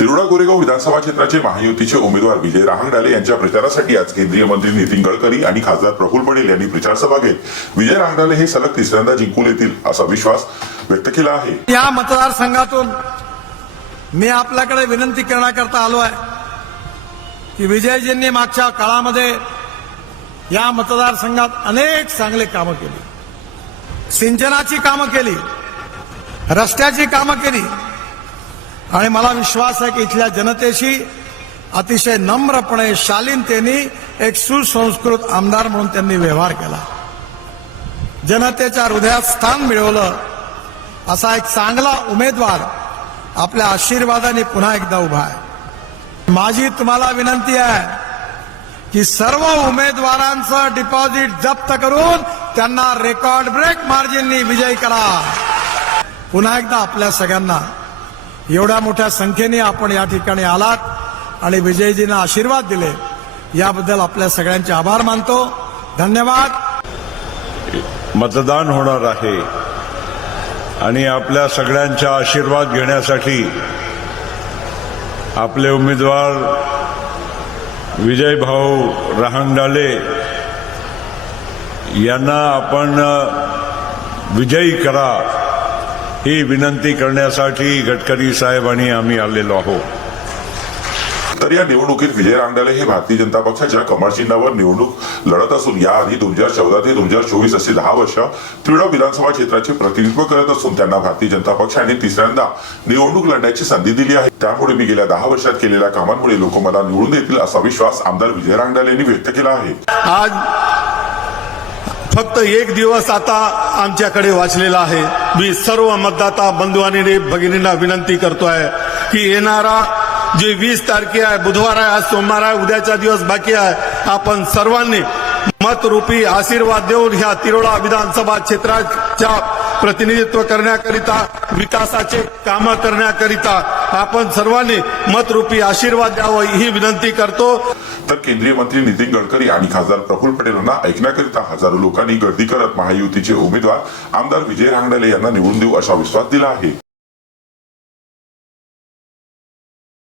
तिरुडा गोरेगाव विधानसभा क्षेत्राचे महायुतीचे उमेदवार विजय रहांगडाले यांच्या प्रचारासाठी आज केंद्रीय मंत्री नितीन गडकरी आणि खासदार प्रफुल पटेल यांनी प्रचार सभा घेत विजय रहांगडाले हे सलग तिसऱ्यांदा जिंकून येतील असा विश्वास व्यक्त केला आहे. या मतदारसंघातून मी आपल्याकडे विनंती करण्याकरता आलो आहे की विजयजींनी मागच्या काळामध्ये या मतदारसंघात अनेक चांगले कामं केली. सिंचनाची कामं केली रस्त्याची कामं केली आणि मला विश्वास आहे की इथल्या जनतेशी अतिशय नम्रपणे शालीनतेने एक सुसंस्कृत आमदार म्हणून त्यांनी व्यवहार केला. जनतेच्या हृदयात स्थान मिळवलं. असा एक चांगला उमेदवार आपल्या आशीर्वादाने पुन्हा एकदा उभा आहे. माझी तुम्हाला विनंती आहे की सर्व उमेदवारांचं डिपॉझिट जप्त करून त्यांना रेकॉर्ड ब्रेक मार्जिननी विजयी करा. पुन्हा एकदा आपल्या सगळ्यांना एवढ्या मोठ्या संख्येने आपण या ठिकाणी आलात आणि विजयजींना आशीर्वाद दिले. याबद्दल आपल्या सगळ्यांचे आभार मानतो. धन्यवाद. मतदान होणार आहे. आणि आपल्या सगळ्यांचा आशीर्वाद घेण्यासाठी आपले उमेदवार विजय भाऊ रहांगडाले यांना आपण विजयी करा. ही विनंती करण्यासाठी गडकरी साहेब आणि आम्ही आलेलो आहोत. तर या निवडणुकीत विजय रांगडाले हे भारतीय जनता पक्षाच्या कमळ चिन्हावर निवडणूक लढत असून याआधी दोन हजार चौदा ते दोन हजार चोवीस असे दहा वर्ष तिवडा विधानसभा क्षेत्राचे प्रतिनिधित्व करत असून त्यांना भारतीय जनता पक्षाने तिसऱ्यांदा निवडणूक लढण्याची संधी दिली आहे. त्यामुळे मी गेल्या दहा वर्षात केलेल्या कामांमुळे लोक मला निवडून देतील असा विश्वास आमदार विजय रांगडाले यांनी व्यक्त केला आहे. आज फक्त एक दिवस आता आमच्याकडे वाचलेला आहे. मी सर्व मतदाता बंधू आणि भगिनींना विनंती करतोय की येणारा जे वीस तारखे आहे बुधवार आहे आज सोमवार आहे उद्याचा दिवस बाकी आहे. आपण सर्वांनी मतरूपी आशीर्वाद देऊन ह्या तिरोडा विधानसभा क्षेत्राच्या प्रतिनिधित्व करण्याकरिता विकासाचे कामं करण्याकरिता आपण सर्वांनी मतरूपी आशीर्वाद द्यावं ही विनंती करतो. तर केंद्रीय मंत्री नितीन गडकरी आणि खासदार प्रफुल्ल पटेल यांना ऐकण्याकरिता हजारो लोकांनी गर्दी करत महायुतीचे उमेदवार आमदार विजय रांगडले यांना निवडून देऊ असा विश्वास दिला आहे.